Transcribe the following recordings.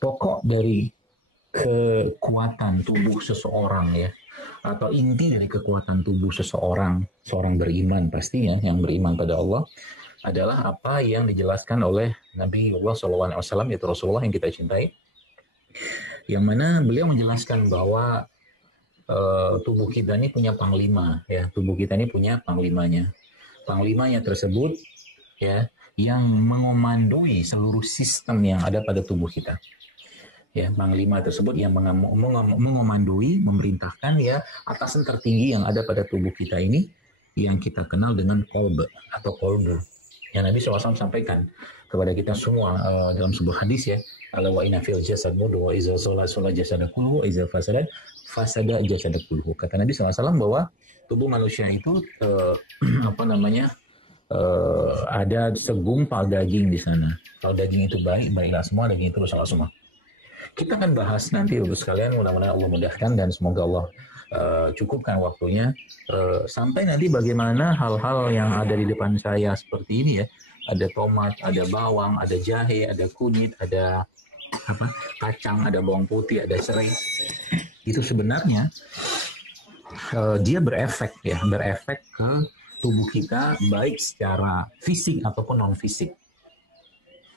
pokok dari kekuatan tubuh seseorang ya, atau inti dari kekuatan tubuh seseorang, seorang beriman pastinya, yang beriman pada Allah, adalah apa yang dijelaskan oleh Nabi Allah SAW, yaitu Rasulullah yang kita cintai, yang mana beliau menjelaskan bahwa tubuh kita ini punya panglima, ya, tubuh kita ini punya panglimanya. Panglimanya tersebut, ya, yang mengomandoi seluruh sistem yang ada pada tubuh kita. Ya, panglima tersebut yang mengomandoi, memerintahkan ya atasan tertinggi yang ada pada tubuh kita ini, yang kita kenal dengan qalb atau qalbu. Yang Nabi SAW sampaikan kepada kita semua dalam sebuah hadis ya, ala wa inna fil jasad mudghah wa iza sala jasad kulluhu wa iza fasada jasad kulluhu. Kata Nabi SAW bahwa tubuh manusia itu ada segumpal daging di sana. Kalau daging itu baik, baiklah semua, daging itu rusak semua. Kita akan bahas nanti untuk sekalian, mudah-mudahan Allah mudahkan dan semoga Allah cukupkan waktunya sampai nanti bagaimana hal-hal yang ada di depan saya seperti ini ya. Ada tomat, ada bawang, ada jahe, ada kunyit, ada kacang, ada bawang putih, ada serai. Itu sebenarnya dia berefek ke tubuh kita baik secara fisik ataupun non fisik.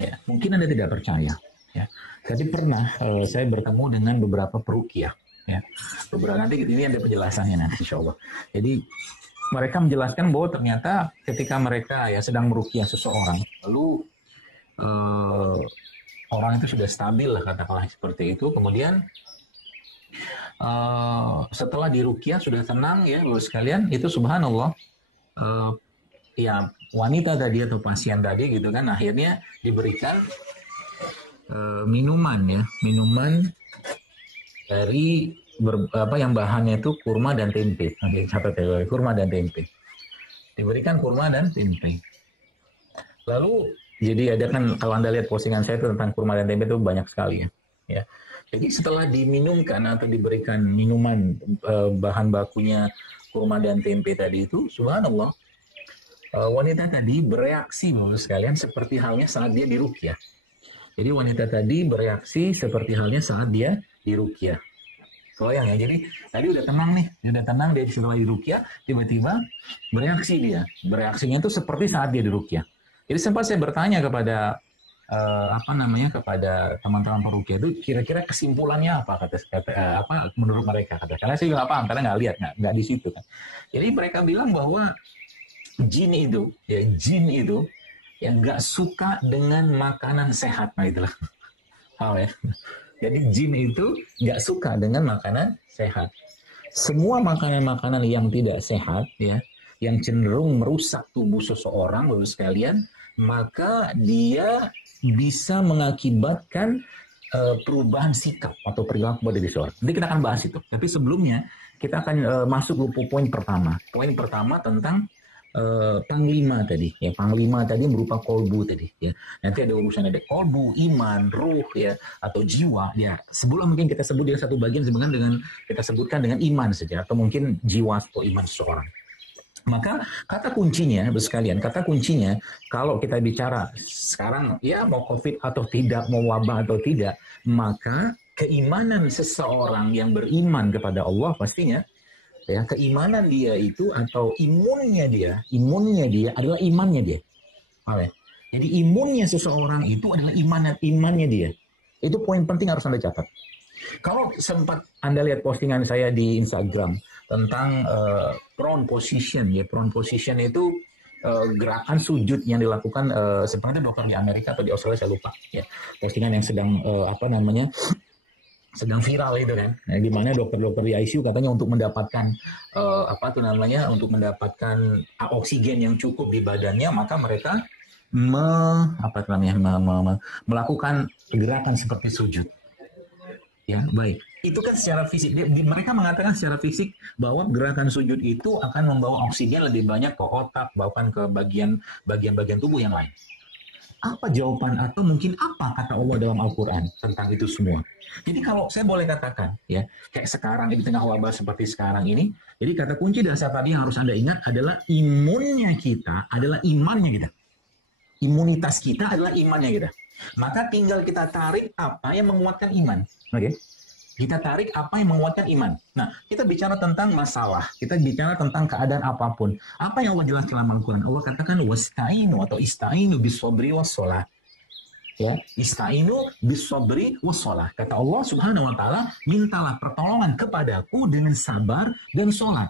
Ya, mungkin Anda tidak percaya. Ya, tadi pernah saya bertemu dengan beberapa peruqyah. Ya, beberapa nanti ini ada penjelasannya nanti, insya Allah. Jadi mereka menjelaskan bahwa ternyata ketika mereka ya sedang meruqyah seseorang, lalu orang itu sudah stabil lah katakanlah seperti itu. Kemudian setelah diruqyah sudah tenang ya, Bapak sekalian, itu subhanallah ya wanita tadi atau pasien tadi gitu kan akhirnya diberikan minuman dari yang bahannya itu kurma dan tempe. Kurma dan tempe. Diberikan kurma dan tempe. Lalu jadi ada kan kalau Anda lihat postingan saya itu tentang kurma dan tempe itu banyak sekali ya. Jadi setelah diminumkan atau diberikan minuman bahan bakunya kurma dan tempe tadi itu, subhanallah, wanita tadi bereaksi Bapak sekalian seperti halnya saat dia diruqyah. Jadi wanita tadi bereaksi seperti halnya saat dia diruqyah. Kebayang ya, jadi tadi udah tenang nih, dia setelah diruqyah, tiba-tiba bereaksi dia. Bereaksinya itu seperti saat dia diruqyah. Jadi sempat saya bertanya kepada kepada teman-teman peruqyah itu kira-kira kesimpulannya apa menurut mereka kata. Karena saya nggak paham karena nggak lihat, nggak di situ kan. Jadi mereka bilang bahwa jin itu yang nggak suka dengan makanan sehat, nah itulah hal ya. Jadi jin itu nggak suka dengan makanan sehat. Semua makanan-makanan yang tidak sehat ya, yang cenderung merusak tubuh seseorang, Bapak sekalian, maka dia bisa mengakibatkan perubahan sikap atau perilaku pada diri seseorang. Nanti kita akan bahas itu. Tapi sebelumnya kita akan masuk ke poin pertama. Poin pertama tentang panglima tadi ya, panglima tadi berupa kolbu tadi ya. Nanti ada urusan ada kolbu, iman, ruh ya atau jiwa ya. Sebelum mungkin kita sebut dia satu bagian sebenarnya dengan kita sebutkan dengan iman saja atau mungkin jiwa atau iman seseorang. Maka kata kuncinya sekalian, kata kuncinya kalau kita bicara sekarang ya mau COVID atau tidak, mau wabah atau tidak, maka keimanan seseorang yang beriman kepada Allah pastinya ya, keimanan dia itu atau imunnya dia adalah imannya dia. Jadi imunnya seseorang itu adalah imannya dia. Itu poin penting harus Anda catat. Kalau sempat Anda lihat postingan saya di Instagram tentang prone position ya, prone position itu gerakan sujud yang dilakukan sebenarnya dokter di Amerika atau di Australia saya lupa ya. Postingan yang sedang sedang viral itu kan, di mana dokter-dokter di ICU katanya untuk mendapatkan untuk mendapatkan oksigen yang cukup di badannya, maka mereka melakukan gerakan seperti sujud. Ya, baik. Itu kan secara fisik. Mereka mengatakan secara fisik bahwa gerakan sujud itu akan membawa oksigen lebih banyak ke otak, bahkan ke bagian-bagian tubuh yang lain. Apa jawaban atau mungkin apa kata Allah dalam Al-Quran tentang itu semua? Jadi kalau saya boleh katakan ya, kayak sekarang di tengah wabah seperti sekarang ini, jadi kata kunci dasar tadi yang harus Anda ingat adalah imunnya kita adalah imannya kita. Imunitas kita adalah imannya kita. Maka tinggal kita tarik apa yang menguatkan iman. Oke. Kita tarik apa yang menguatkan iman. Nah, kita bicara tentang masalah, kita bicara tentang keadaan apapun. Apa yang Allah jelaskan dalam Al-Quran? Allah katakan wasta'inu atau ista'inu bisobri wassalah. Ya, ista'inu bisobri wassalah. Kata Allah Subhanahu wa taala, mintalah pertolongan kepadaku dengan sabar dan sholat.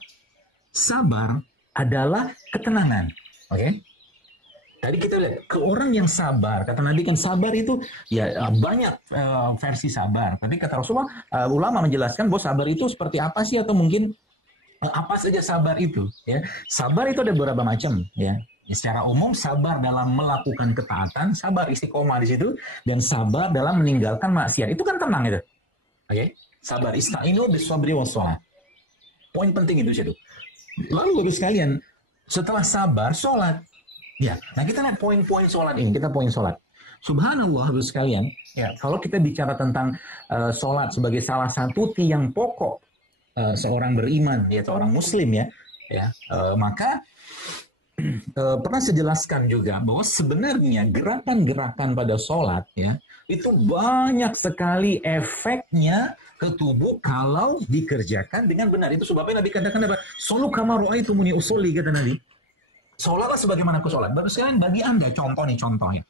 Sabar adalah ketenangan. Oke? Tadi kita lihat ke orang yang sabar, kata Nabi kan sabar itu ya banyak versi sabar. Tapi kata Rasulullah, ulama menjelaskan bahwa sabar itu seperti apa sih, atau mungkin apa saja sabar itu. Ya, sabar itu ada beberapa macam. Ya, secara umum sabar dalam melakukan ketaatan, sabar istiqomah di situ, dan sabar dalam meninggalkan maksiat. Itu kan tenang itu. Oke, sabar ista'inu bisabri wassalah. Poin penting itu situ. Lalu Bapak sekalian, setelah sabar, sholat. Ya, nah kita lihat poin-poin sholat ini. Kita poin sholat. Subhanallah, Bapak sekalian. Ya, kalau kita bicara tentang sholat sebagai salah satu tiang pokok seorang beriman, ya seorang Muslim ya, maka pernah saya jelaskan juga bahwa sebenarnya gerakan-gerakan pada sholat ya itu banyak sekali efeknya ke tubuh kalau dikerjakan dengan benar. Itu sebabnya Nabi katakan apa? Sholu kama ra'aitumuni usolli, kata Nabi. Sholatlah sebagaimana aku sholat. Baru sekalian bagi Anda, contohnya.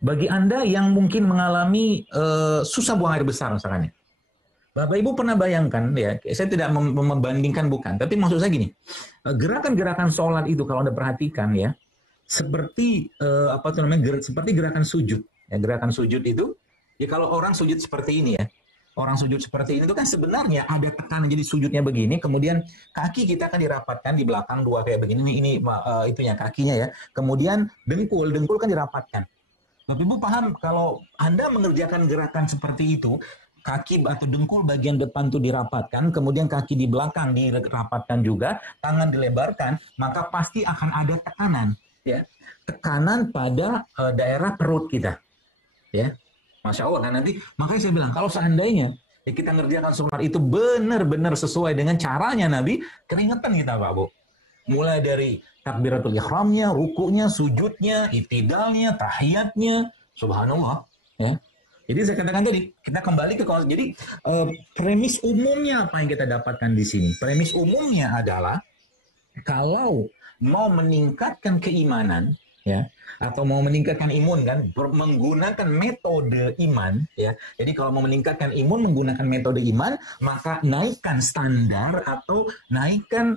Bagi Anda yang mungkin mengalami susah buang air besar misalnya. Bapak Ibu pernah bayangkan ya, saya tidak membandingkan bukan, tapi maksud saya gini, gerakan-gerakan sholat itu kalau Anda perhatikan ya, seperti seperti gerakan sujud. Ya, gerakan sujud itu, ya kalau orang sujud seperti ini ya, orang sujud seperti ini itu kan sebenarnya ada tekanan, jadi sujudnya begini, kemudian kaki kita akan dirapatkan di belakang dua kayak begini, ini itunya kakinya ya, kemudian dengkul kan dirapatkan. Bapak Ibu paham kalau Anda mengerjakan gerakan seperti itu, kaki atau dengkul bagian depan itu dirapatkan, kemudian kaki di belakang dirapatkan juga, tangan dilebarkan, maka pasti akan ada tekanan, ya, tekanan pada daerah perut kita, ya, Masya Allah. Nah nanti makanya saya bilang kalau seandainya ya kita ngerjakan sholat itu benar-benar sesuai dengan caranya Nabi, keringetan kita Pak Bu, mulai dari takbiratul ihramnya, rukunya, sujudnya, itidalnya, tahiyatnya, subhanallah, ya. Jadi saya katakan tadi, kita kembali ke konsep. Jadi premis umumnya apa yang kita dapatkan di sini? Premis umumnya adalah kalau mau meningkatkan keimanan, ya, atau mau meningkatkan imun kan, menggunakan metode iman, ya. Jadi kalau mau meningkatkan imun menggunakan metode iman, maka naikkan standar atau naikkan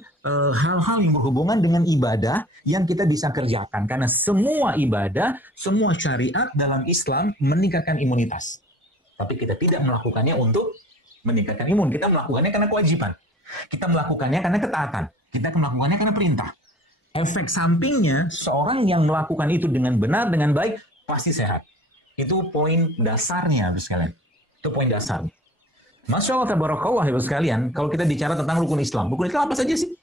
hal-hal yang berhubungan dengan ibadah yang kita bisa kerjakan. Karena semua ibadah, semua syariat dalam Islam meningkatkan imunitas. Tapi kita tidak melakukannya untuk meningkatkan imun. Kita melakukannya karena kewajiban. Kita melakukannya karena ketaatan. Kita melakukannya karena perintah. Efek sampingnya, seorang yang melakukan itu dengan benar, dengan baik, pasti sehat. Itu poin dasarnya, Bapak sekalian. Itu poin dasarnya. Masya Allah, tabarakallah, Bapak sekalian. Kalau kita bicara tentang rukun Islam apa saja sih?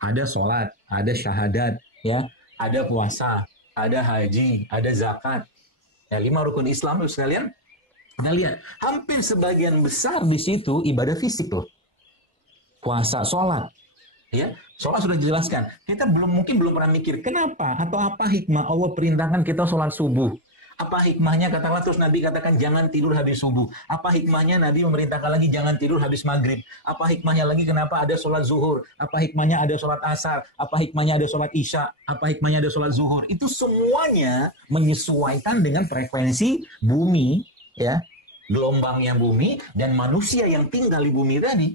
Ada sholat, ada syahadat, ya, ada puasa, ada haji, ada zakat. Ya, 5 rukun Islam, Bapak sekalian. Kita lihat, hampir sebagian besar di situ ibadah fisik loh. Puasa, sholat. Ya, sholat sudah dijelaskan. Kita mungkin belum pernah mikir kenapa atau apa hikmah Allah perintahkan kita sholat subuh. Apa hikmahnya katakanlah terus Nabi katakan jangan tidur habis subuh. Apa hikmahnya Nabi memerintahkan lagi jangan tidur habis maghrib. Apa hikmahnya lagi kenapa ada sholat zuhur. Apa hikmahnya ada sholat asar. Apa hikmahnya ada sholat isya. Apa hikmahnya ada sholat zuhur. Itu semuanya menyesuaikan dengan frekuensi bumi, ya, gelombangnya bumi dan manusia yang tinggal di bumi tadi.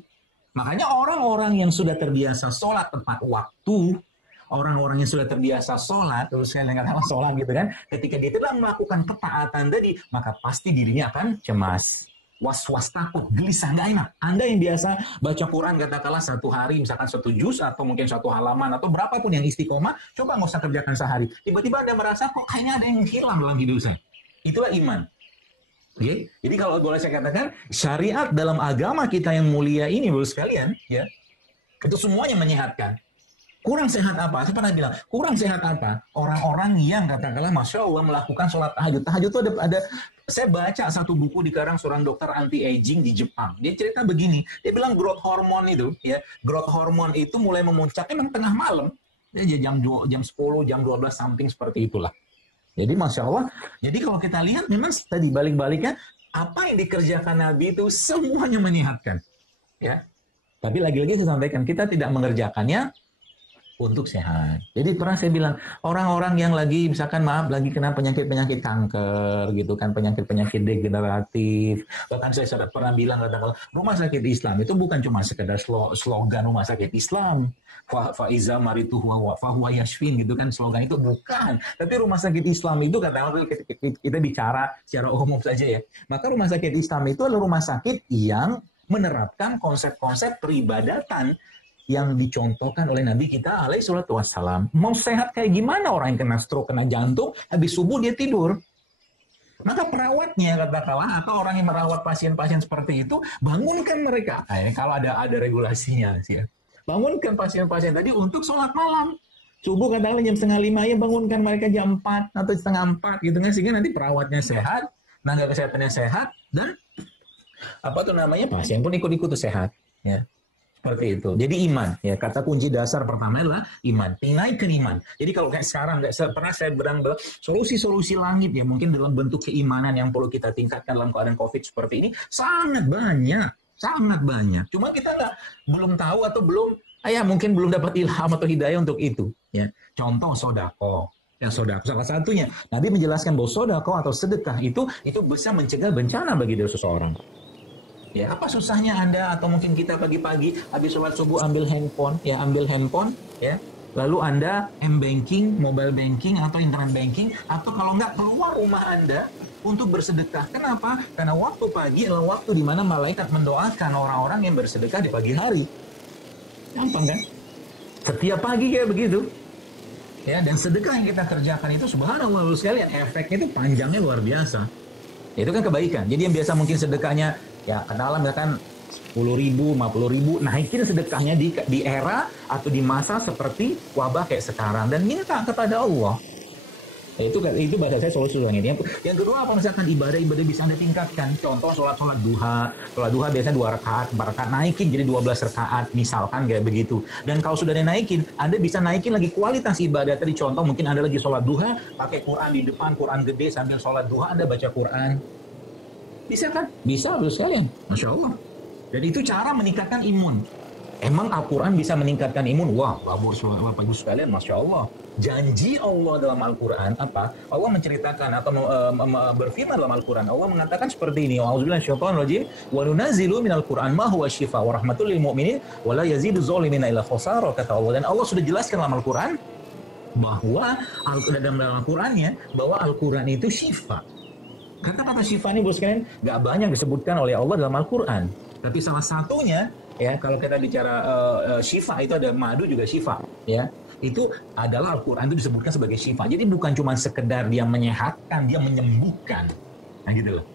Makanya orang-orang yang sudah terbiasa sholat tepat waktu, orang-orang yang sudah terbiasa sholat, terus saya katakan sholat gitu kan, ketika dia tidak melakukan ketaatan tadi, maka pasti dirinya akan cemas, was-was, takut, gelisah, nggak enak. Anda yang biasa baca Quran katakanlah satu hari, misalkan 1 juz atau mungkin 1 halaman atau berapapun yang istiqomah, coba nggak usah kerjakan sehari. Tiba-tiba Anda merasa kok kayaknya ada yang hilang dalam hidup saya. Itulah iman. Okay. Jadi kalau boleh saya katakan, syariat dalam agama kita yang mulia ini, Bapak sekalian, ya, itu semuanya menyehatkan. Kurang sehat apa? Saya pernah bilang, kurang sehat apa? Orang-orang yang katakanlah, Masya Allah, melakukan sholat tahajud. Tahajud itu ada. Saya baca satu buku dikarang seorang dokter anti-aging di Jepang. Dia cerita begini, dia bilang growth hormone itu, ya, growth hormone itu mulai memuncak memang tengah malam, ya, jam 10, jam 12 something seperti itulah. Jadi Masya Allah, jadi kalau kita lihat memang tadi balik-baliknya, apa yang dikerjakan Nabi itu semuanya menyehatkan. Ya. Tapi lagi-lagi saya sampaikan, kita tidak mengerjakannya untuk sehat. Jadi pernah saya bilang, orang-orang yang lagi misalkan maaf lagi kena penyakit-penyakit kanker gitu kan, penyakit-penyakit degeneratif. Bahkan saya pernah bilang katakanlah rumah sakit Islam itu bukan cuma sekedar slogan rumah sakit Islam. Faiza maritu fahuwa yashfin gitu kan, slogan itu bukan. Tapi rumah sakit Islam itu katakanlah kita bicara secara umum saja ya. Maka rumah sakit Islam itu adalah rumah sakit yang menerapkan konsep-konsep peribadatan yang dicontohkan oleh Nabi kita alaihi salatu wassalam. Mau sehat kayak gimana orang yang kena stroke, kena jantung, habis subuh dia tidur. Maka perawatnya katakanlah atau orang yang merawat pasien-pasien seperti itu, bangunkan mereka. Kalau ada regulasinya sih ya. Bangunkan pasien-pasien tadi untuk sholat malam. Subuh katakanlah jam 4:30 ya, bangunkan mereka jam 4 atau 3:30 gitu kan, sehingga nanti perawatnya sehat, tenaga kesehatannya sehat, dan pasien pun ikut-ikut sehat ya. Seperti itu. Jadi iman, ya kata kunci dasar pertama adalah iman. Naikkan iman. Jadi kalau kayak sekarang, pernah saya bilang solusi-solusi langit ya mungkin dalam bentuk keimanan yang perlu kita tingkatkan dalam keadaan COVID seperti ini sangat banyak, sangat banyak. Cuma kita belum tahu atau mungkin belum dapat ilham atau hidayah untuk itu. Ya, contoh sodako. Ya sodako salah satunya. Nabi menjelaskan bahwa sodako atau sedekah itu bisa mencegah bencana bagi diri seseorang. Ya, apa susahnya Anda atau mungkin kita pagi-pagi habis sholat subuh ambil handphone, ya. Lalu Anda m-banking, mobile banking atau internet banking atau kalau nggak keluar rumah Anda untuk bersedekah. Kenapa? Karena waktu pagi adalah waktu di mana malaikat mendoakan orang-orang yang bersedekah di pagi hari. Gampang kan? Setiap pagi kayak begitu. Ya, dan sedekah yang kita kerjakan itu subhanallah sekalian efeknya itu panjangnya luar biasa. Itu kan kebaikan. Jadi yang biasa mungkin sedekahnya ya kenalan misalkan 10.000, 50.000, naikin sedekahnya di era atau di masa seperti wabah kayak sekarang dan minta kepada Allah. Itu bahasa saya solusi ini. Yang kedua apa misalkan ibadah bisa Anda tingkatkan. Contoh sholat duha. Sholat duha biasanya 2 rakaat, 4 rakaat, naikin jadi 12 rakaat misalkan kayak begitu. Dan kalau sudah dinaikin, Anda bisa naikin lagi kualitas ibadah. Tadi contoh mungkin Anda lagi sholat duha, pakai Quran di depan, Quran gede sambil sholat duha Anda baca Quran. Bisa kan? Bisa, betul sekalian. Masya Allah. Dan itu cara meningkatkan imun. Emang Al-Quran bisa meningkatkan imun? Wah, Bapak Ibu sekalian, Masya Allah. Janji Allah dalam Al-Quran, apa? Allah menceritakan atau berfirman dalam Al-Quran. Allah mengatakan seperti ini. Wa'udzubillahiminasyaitonirrajim. Wa nunazzilu minal Qur'an ma huwa syifa wa rahmatul lil mu'minin wa la yazidu zolimina illa khosara, kata Allah. Dan Allah sudah jelaskan dalam Al-Quran bahwa dalam Al-Qurannya bahwa Al-Quran itu syifa. Kata-kata syifa ini, bos sekalian, nggak banyak disebutkan oleh Allah dalam Al-Quran. Tapi salah satunya, ya kalau kita bicara syifa itu ada madu juga syifa, ya itu adalah Al-Quran itu disebutkan sebagai syifa. Jadi bukan cuma sekedar dia menyehatkan, dia menyembuhkan, nah gitu loh.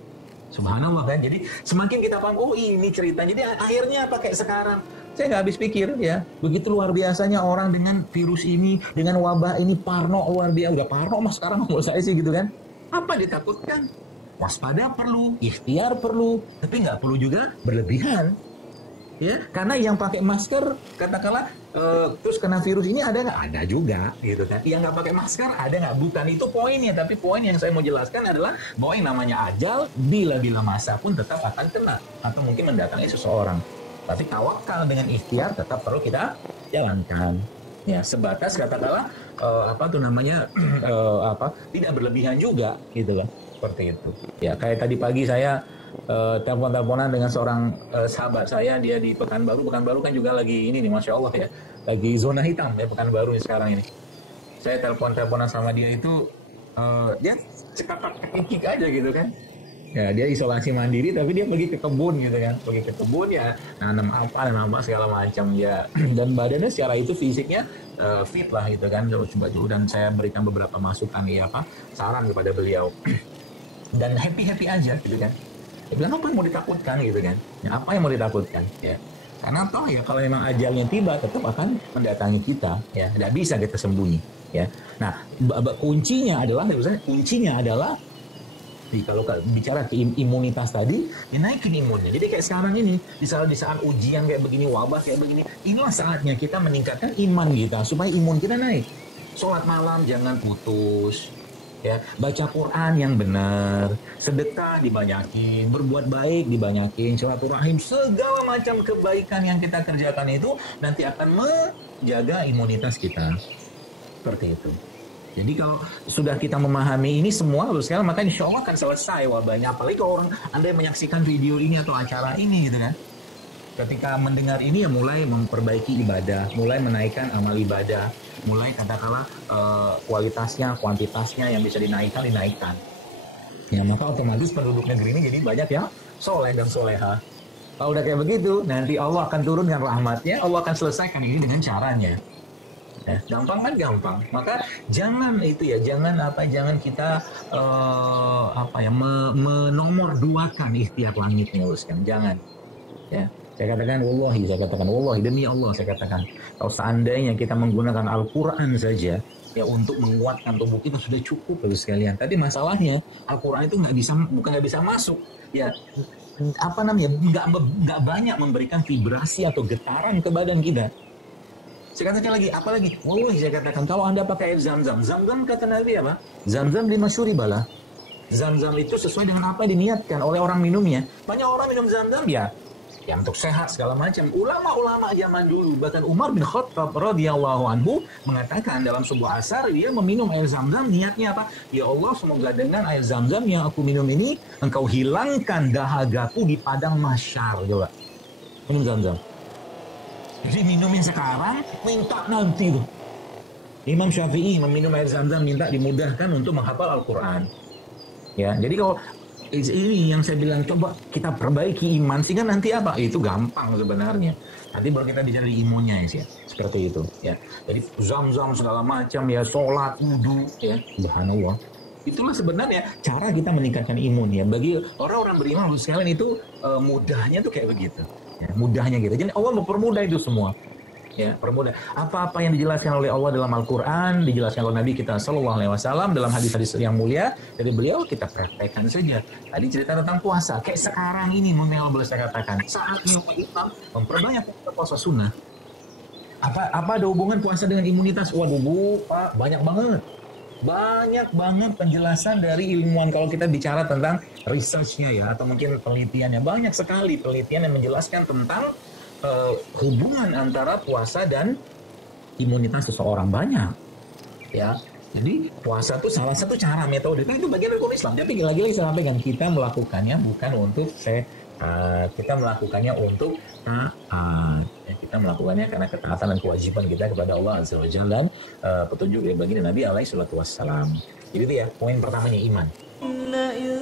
Subhanallah kan. Jadi semakin kita paham, oh ini cerita. Jadi akhirnya apa kayak sekarang? Saya nggak habis pikir ya. Begitu luar biasanya orang dengan virus ini, dengan wabah ini parno luar biasa. Udah parno mas sekarang menurut saya sih gitu kan. Apa ditakutkan? Waspada perlu, ikhtiar perlu, tapi nggak perlu juga berlebihan. Ya, karena yang pakai masker katakanlah terus kena virus ini ada nggak? Ada juga, gitu kan. Yang nggak pakai masker ada nggak? Bukan itu poinnya, tapi poin yang saya mau jelaskan adalah bahwa yang namanya ajal bila masa pun tetap akan kena atau mungkin mendatangi seseorang. Tapi tawakal dengan ikhtiar tetap perlu kita jalankan. Ya, sebatas katakanlah tidak berlebihan juga, gitu loh. Seperti itu. Ya, kayak tadi pagi saya telepon-teleponan dengan seorang sahabat saya, dia di Pekanbaru kan juga lagi ini nih, Masya Allah ya, lagi zona hitam ya Pekanbaru sekarang ini. Saya telepon-teleponan sama dia itu, dia cekak-cekik aja gitu kan. Ya, dia isolasi mandiri tapi dia pergi ke kebun gitu kan, pergi ke kebun ya, nanam apa segala macam ya, dan badannya secara itu fisiknya fit lah gitu kan, dan saya berikan beberapa masukan saran kepada beliau. Dan happy aja gitu kan. Dia bilang apa yang mau ditakutkan gitu kan? Ya, apa yang mau ditakutkan? Ya, karena toh ya kalau memang ajalnya tiba tetap akan mendatangi kita. Ya, tidak bisa kita sembunyi. Ya, nah kuncinya adalah kalau bicara imunitas tadi, ya naikin imunnya. Jadi kayak sekarang ini, di saat ujian kayak begini, wabah kayak begini, inilah saatnya kita meningkatkan iman kita supaya imun kita naik. Sholat malam jangan putus. Ya, baca Quran yang benar, sedekah dibanyakin, berbuat baik dibanyakin, silaturahim, segala macam kebaikan yang kita kerjakan itu nanti akan menjaga imunitas kita. Seperti itu. Jadi kalau sudah kita memahami ini semua, sekarang maka insya Allah akan selesai wabahnya. Apalagi kalau Anda yang menyaksikan video ini atau acara ini gitu kan. Ketika mendengar ini ya mulai memperbaiki ibadah, mulai menaikkan amal ibadah, mulai katakanlah kualitasnya, kuantitasnya yang bisa dinaikkan. Ya maka otomatis penduduk negeri ini jadi banyak ya soleh dan soleha. Kalau udah kayak begitu, nanti Allah akan turunkan rahmatnya, Allah akan selesaikan ini dengan caranya. Ya, gampang kan gampang. Maka jangan itu ya, jangan kita menomor duakan ikhtiar langitnya, kan. Jangan. Ya. Saya katakan wallahi demi Allah saya katakan, kalau seandainya kita menggunakan Al-Quran saja ya untuk menguatkan tubuh kita sudah cukup Bapak sekalian. Tadi masalahnya Al-Quran itu bukan nggak bisa masuk ya, nggak banyak memberikan vibrasi atau getaran ke badan kita. Saya katakan lagi, apalagi wallahi saya katakan kalau Anda pakai air Zam-Zam kata Nabi apa? Zam-Zam 5 syuribalah. Zam-Zam itu sesuai dengan apa yang diniatkan oleh orang minumnya. Banyak orang minum Zam-Zam ya untuk sehat segala macam. Ulama-ulama zaman dulu, bahkan Umar bin Khattab radhiyallahu anhu mengatakan dalam sebuah asar, dia meminum air Zam-Zam niatnya apa? Ya Allah, semoga dengan air Zam-Zam yang aku minum ini engkau hilangkan dahagaku di padang mahsyar. Coba minum Zam-Zam. Jadi minumin sekarang, minta nanti tuh. Imam Syafi'i meminum air Zam-Zam minta dimudahkan untuk menghafal Al-Quran. Ya, jadi kalau ini yang saya bilang, coba kita perbaiki iman sehingga nanti apa? Itu gampang sebenarnya. Nanti baru kita bicara di imunnya ya, seperti itu. Ya, jadi Zam-Zam segala macam ya, sholat, wudu, ya, subhanallah. Itulah sebenarnya cara kita meningkatkan imun ya. Bagi orang-orang beriman sekalian itu mudahnya tuh kayak begitu. Ya, mudahnya gitu. Jadi Allah mempermudah itu semua. Ya, permudah. Apa-apa yang dijelaskan oleh Allah dalam Al-Quran, dijelaskan oleh Nabi kita Sallallahu Alaihi Wasallam dalam hadis-hadis yang mulia dari beliau, kita praktekkan saja. Tadi cerita tentang puasa, kayak sekarang ini boleh saya katakan, saatnya umat Islam memperbanyak puasa sunnah. Apa ada hubungan puasa dengan imunitas? Waduh Bu, Pak, banyak banget penjelasan dari ilmuwan kalau kita bicara tentang research-nya ya, atau mungkin penelitiannya. Banyak sekali penelitian yang menjelaskan tentang hubungan antara puasa dan imunitas seseorang, banyak ya. Jadi puasa itu salah satu cara, metode itu bagian dari Islam. Tapi lagi-lagi saya sampaikan, kita melakukannya bukan untuk kita melakukannya untuk taat ya, kita melakukannya karena ketaatan dan kewajiban kita kepada Allah Azza wa Jalla dan petunjuk dari baginda Nabi alaihi salatu wassalam. Jadi itu ya poin pertamanya, iman. La in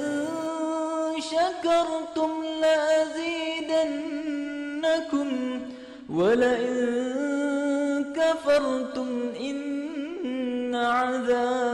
syakartum la azidannakum wa la in kafartum inna 'adzab